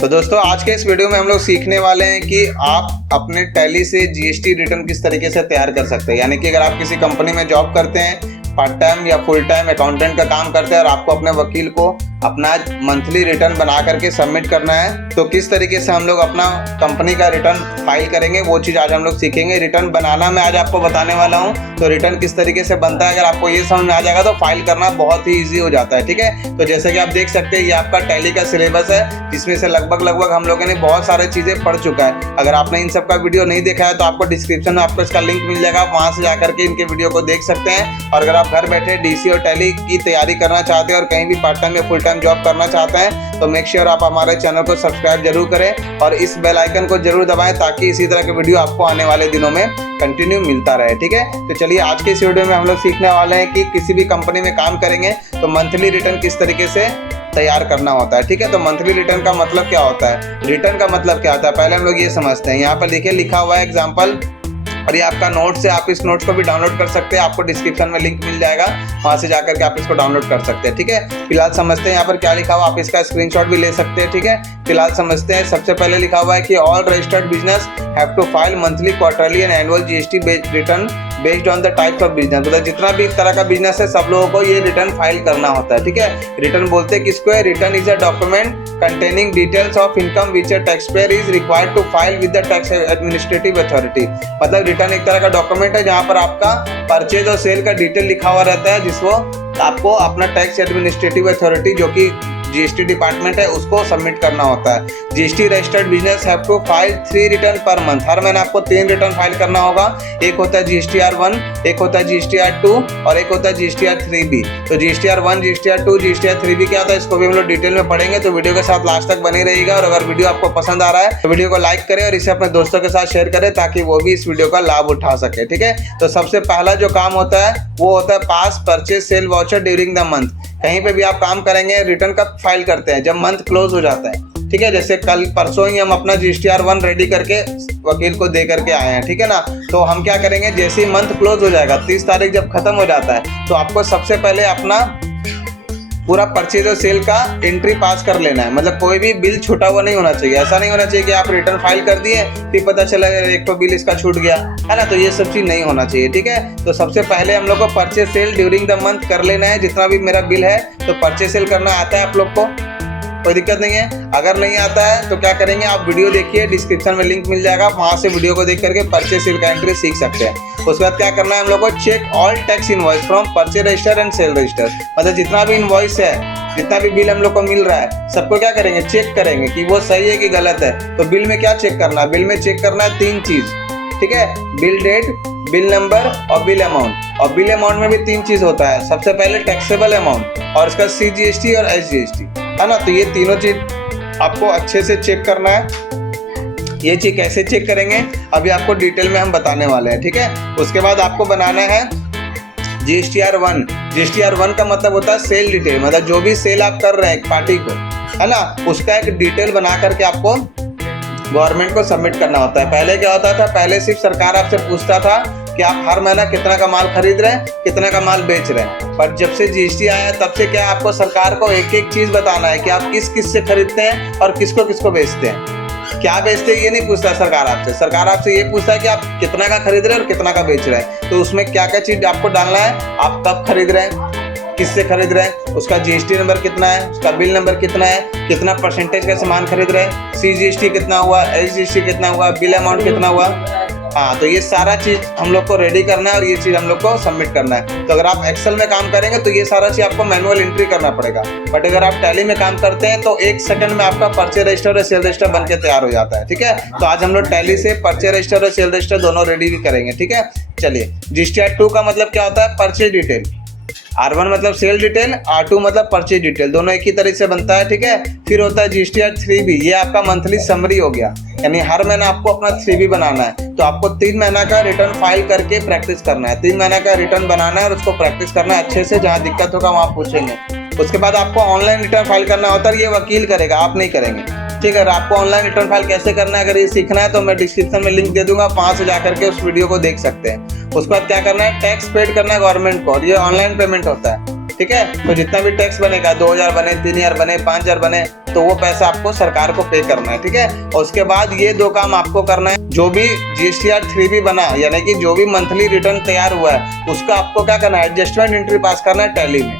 तो दोस्तों आज के इस वीडियो में हम लोग सीखने वाले हैं कि आप अपने टैली से जीएसटी रिटर्न किस तरीके से तैयार कर सकते हैं। यानी कि अगर आप किसी कंपनी में जॉब करते हैं, पार्ट टाइम या फुल टाइम अकाउंटेंट का काम करते हैं और आपको अपने वकील को अपना मंथली रिटर्न बना करके सबमिट करना है, तो किस तरीके से हम लोग अपना कंपनी का रिटर्न फाइल करेंगे वो चीज़ आज हम लोग सीखेंगे। रिटर्न बनाना मैं आज आपको बताने वाला हूँ, तो रिटर्न किस तरीके से बनता है अगर आपको ये समझ में आ जाएगा तो फाइल करना बहुत ही ईजी हो जाता है। ठीक है, तो जैसे कि आप देख सकते हैं ये आपका टैली का सिलेबस है, जिसमें से लगभग हम लोगों ने बहुत सारे चीज़ें पढ़ चुका है। अगर आपने इन सब का वीडियो नहीं देखा है तो आपको डिस्क्रिप्शन में आपको इसका लिंक मिल जाएगा, वहाँ से जाकर के इनके वीडियो को देख सकते हैं। और अगर आप घर बैठे डीसी और टैली की तैयारी करना चाहते हैं और कहीं भी पार्ट टाइम या फुल टाइम जॉब करना चाहते हैं तो मेक श्योर आप हमारे चैनल को सब्सक्राइब जरूर करें और इस बेल आइकन को जरूर दबाएं ताकि इसी तरह के वीडियो आपको आने वाले दिनों में कंटिन्यू मिलता रहे। ठीक है, तो चलिए आज के इस वीडियो में हम लोग सीखने वाले हैं कि किसी भी कंपनी में काम करेंगे तो मंथली रिटर्न किस तरीके से तैयार करना होता है। ठीक है, तो मंथली रिटर्न का मतलब क्या होता है, रिटर्न का मतलब क्या होता है, पहले हम लोग ये समझते हैं। यहाँ पर देखिए लिखा हुआ है एग्जाम्पल, और ये आपका नोट्स है, आप इस नोट्स को भी डाउनलोड कर सकते हैं, आपको डिस्क्रिप्शन में लिंक मिल जाएगा, वहां से जाकर के आप इसको डाउनलोड कर सकते हैं। ठीक है, फिलहाल समझते हैं यहाँ पर क्या लिखा हुआ, आप इसका स्क्रीनशॉट भी ले सकते हैं। ठीक है, फिलहाल समझते हैं। सबसे पहले लिखा हुआ है कि all registered business have to file monthly, quarterly and annual GST return based on the types of business. मतलब जितना भी तरह का बिजनेस है सब लोगों को ये रिटर्न फाइल करना होता है। ठीक है, रिटर्न बोलते हैं किसको है, return is a document containing details of income which a taxpayer is required to file with the tax administrative authority। मतलब रिटर्न एक तरह का डॉक्यूमेंट है जहाँ पर आपका परचेज और सेल का डिटेल लिखा हुआ रहता है, जिसको आपको अपना टैक्स एडमिनिस्ट्रेटिव अथॉरिटी जो कि जीएसटी डिपार्टमेंट है उसको सबमिट करना होता है। GST registered business have to file 3 return per month. हर महीने आपको 3 रिटर्न फाइल करना होगा। एक होता है GSTR1, एक होता है GSTR2 और एक होता है GSTR3B। तो GSTR1, GSTR2, GSTR3B क्या होता है इसको भी हम लोग डिटेल में पढ़ेंगे, तो वीडियो के साथ लास्ट तक बने रहिएगा। और अगर वीडियो आपको पसंद आ रहा है तो वीडियो को लाइक करें और इसे अपने दोस्तों के साथ शेयर करें ताकि वो भी इस वीडियो का लाभ उठा सके। ठीक है, तो सबसे पहला जो काम होता है वो होता है pass purchase sale voucher during the month. कहीं पे भी आप काम करेंगे रिटर्न कब फाइल करते हैं, जब मंथ क्लोज हो जाता है। ठीक है, जैसे कल परसों ही हम अपना GSTR1 रेडी करके वकील को दे करके आए हैं। ठीक है ना, तो हम क्या करेंगे, जैसे ही मंथ क्लोज हो जाएगा 30 तारीख जब खत्म हो जाता है तो आपको सबसे पहले अपना पूरा परचेज और सेल का एंट्री पास कर लेना है। मतलब कोई भी बिल छूटा हुआ नहीं होना चाहिए। ऐसा नहीं होना चाहिए कि आप रिटर्न फाइल कर दिए फिर पता चला एक तो बिल इसका छूट गया है ना, तो ये सब चीज़ नहीं होना चाहिए। ठीक है, तो सबसे पहले हम लोग को purchase sale during the month कर लेना है। जितना भी मेरा बिल है तो परचेज सेल करना आता है आप लोग को, कोई दिक्कत नहीं है। अगर नहीं आता है तो क्या करेंगे, आप वीडियो देखिए, डिस्क्रिप्शन में लिंक मिल जाएगा, वहाँ से वीडियो को देख करके परचेज सेल का एंट्री सीख सकते हैं। उसके बाद क्या करना है हम लोग को, check all tax invoice from purchase register and sale register. मतलब जितना भी इनवॉइस है, जितना भी बिल हम लोग को मिल रहा है सबको क्या करेंगे, चेक करेंगे कि वो सही है कि गलत है। तो बिल में क्या चेक करना है, बिल में चेक करना है 3 चीज़। ठीक है, बिल डेट, बिल नंबर और बिल अमाउंट। और बिल अमाउंट में भी 3 चीज़ होता है, सबसे पहले टैक्सेबल अमाउंट और इसका CGST और SGST है ना। तो ये तीनों चीज़ आपको अच्छे से चेक करना है। ये चीज़ कैसे चेक करेंगे अभी आपको डिटेल में हम बताने वाले हैं। ठीक है, उसके बाद आपको बनाना है GSTR1। GSTR1 का मतलब होता है सेल डिटेल, मतलब जो भी सेल आप कर रहे हैं एक पार्टी को है ना, उसका एक डिटेल बना करके आपको गवर्नमेंट को सबमिट करना होता है। पहले क्या होता था, पहले सिर्फ सरकार आपसे पूछता था कि आप हर महीना कितना का माल खरीद रहे हैं, कितना का माल बेच रहे हैं। पर जब से GST आया तब से क्या आपको सरकार को एक एक चीज़ बताना है कि आप किस किस से खरीदते हैं और किसको किसको बेचते हैं। क्या बेचते हैं ये नहीं पूछता सरकार आपसे, सरकार आपसे ये पूछता है कि आप कितना का खरीद रहे हैं और कितना का बेच रहे हैं। तो उसमें क्या क्या चीज़ आपको डालना है, आप कब खरीद रहे हैं, किससे खरीद रहे हैं, उसका GST नंबर कितना है, उसका बिल नंबर कितना है, कितना परसेंटेज का सामान खरीद रहे हैं, CGST कितना हुआ, SGST कितना हुआ, बिल अमाउंट कितना हुआ। हाँ, तो ये सारा चीज़ हम लोग को रेडी करना है और ये चीज़ हम लोग को सबमिट करना है। तो अगर आप एक्सेल में काम करेंगे तो ये सारा चीज़ आपको मैनुअल एंट्री करना पड़ेगा, बट अगर आप टैली में काम करते हैं तो 1 सेकंड में आपका परचेज रजिस्टर और सेल रजिस्टर बन के तैयार हो जाता है। ठीक है, तो आज हम लोग टैली से परचेज रजिस्टर और सेल रजिस्टर दोनों रेडी भी करेंगे। ठीक है, चलिए GSTR2 का मतलब क्या होता है, परचेज डिटेल। R1 मतलब सेल डिटेल, R2 मतलब परचेज डिटेल, दोनों एक ही तरीके से बनता है। ठीक है, फिर होता है GSTR3B, ये आपका मंथली समरी हो गया, यानी हर महीना आपको अपना 3B बनाना है। तो आपको 3 महीना का रिटर्न फाइल करके प्रैक्टिस करना है, 3 महीना का रिटर्न बनाना है और उसको प्रैक्टिस करना है अच्छे से, जहाँ दिक्कत होगा वहाँ पूछेंगे। उसके बाद आपको ऑनलाइन रिटर्न फाइल करना होता है, ये वकील करेगा, आप नहीं करेंगे। ठीक है, अगर आपको ऑनलाइन रिटर्न फाइल कैसे करना है अगर ये सीखना है तो मैं डिस्क्रिप्शन में लिंक दे दूंगा, वहाँ से जाकर के उस वीडियो को देख सकते हैं। उसके बाद क्या करना है, टैक्स पेड करना है गवर्नमेंट को, और ये ऑनलाइन पेमेंट होता है। ठीक है, तो जितना भी टैक्स बनेगा 2000 बने, 3000 बने, 5000 बने, तो वो पैसा आपको सरकार को पे करना है, ठीक है। और उसके बाद ये 2 काम आपको करना है। जो भी GSTR 3B बना, यानी कि जो भी मंथली रिटर्न तैयार हुआ है, उसका आपको क्या करना है, एडजस्टमेंट एंट्री पास करना है टैली में,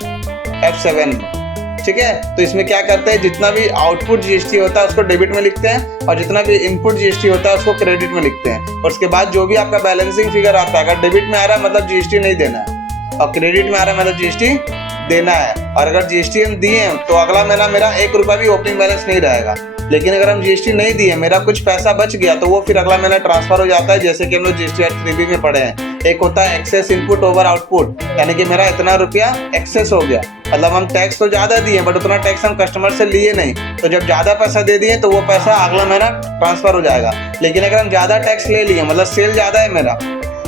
F7 में, ठीक है। तो इसमें क्या करते हैं, जितना भी आउटपुट GST होता है उसको डेबिट में लिखते हैं, और जितना भी इनपुट GST होता है उसको क्रेडिट में लिखते हैं। और उसके बाद जो भी आपका बैलेंसिंग फिगर आता है, अगर डेबिट में आ रहा है मतलब GST नहीं देना है, और क्रेडिट में आ रहा है मतलब GST देना है। और अगर GST हम दिए तो अगला महीना मेरा 1 रुपया भी ओपनिंग बैलेंस नहीं रहेगा। लेकिन अगर हम GST नहीं दिए, मेरा कुछ पैसा बच गया, तो वो फिर अगला महीना ट्रांसफर हो जाता है, जैसे कि हम लोग GSTR 3B में पढ़े हैं। एक होता है एक्सेस इनपुट ओवर आउटपुट, यानी कि मेरा इतना रुपया एक्सेस हो गया, मतलब हम टैक्स तो ज़्यादा दिए बट उतना टैक्स हम कस्टमर से लिए नहीं, तो जब ज़्यादा पैसा दे दिए तो वो पैसा अगला महीना ट्रांसफर हो जाएगा। लेकिन अगर हम ज़्यादा टैक्स ले लिए, मतलब सेल ज़्यादा है मेरा,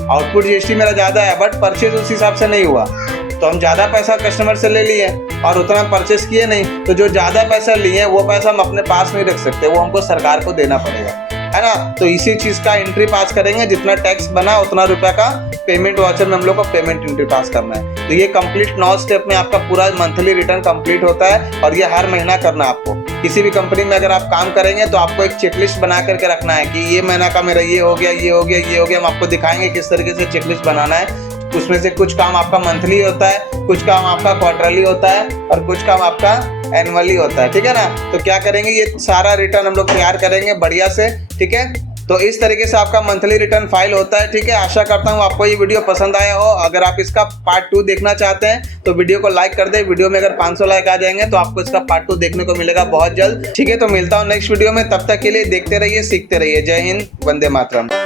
आउटपुट GST मेरा ज़्यादा है बट परचेज उस हिसाब से नहीं हुआ, तो हम ज़्यादा पैसा कस्टमर से ले लिए और उतना परचेस किए नहीं, तो जो ज़्यादा पैसा लिए वो पैसा हम अपने पास नहीं रख सकते, वो हमको सरकार को देना पड़ेगा, है ना। तो इसी चीज़ का एंट्री पास करेंगे, जितना टैक्स बना उतना रुपया का पेमेंट वाउचर में हम लोग को पेमेंट एंट्री पास करना है। तो ये कंप्लीट 9 स्टेप में आपका पूरा मंथली रिटर्न कंप्लीट होता है, और ये हर महीना करना आपको। किसी भी कंपनी में अगर आप काम करेंगे तो आपको एक चेकलिस्ट बना करके रखना है कि ये महीना का मेरा ये हो गया, ये हो गया, ये हो गया। हम आपको दिखाएंगे किस तरीके से चेकलिस्ट बनाना है। उसमें से कुछ काम आपका मंथली होता है, कुछ काम आपका क्वार्टरली होता है, और कुछ काम आपका एनुअली होता है, ठीक है ना। तो क्या करेंगे, ये सारा रिटर्न हम लोग तैयार करेंगे बढ़िया से, ठीक है। तो इस तरीके से आपका मंथली रिटर्न फाइल होता है, ठीक है। आशा करता हूँ आपको ये वीडियो पसंद आया हो। अगर आप इसका पार्ट 2 देखना चाहते हैं तो वीडियो को लाइक कर दे। वीडियो में अगर 500 लाइक आ जाएंगे तो आपको इसका पार्ट 2 देखने को मिलेगा बहुत जल्द, ठीक है। तो मिलता हूँ नेक्स्ट वीडियो में, तब तक के लिए देखते रहिए, सीखते रहिए। जय हिंद, वंदे मातरम।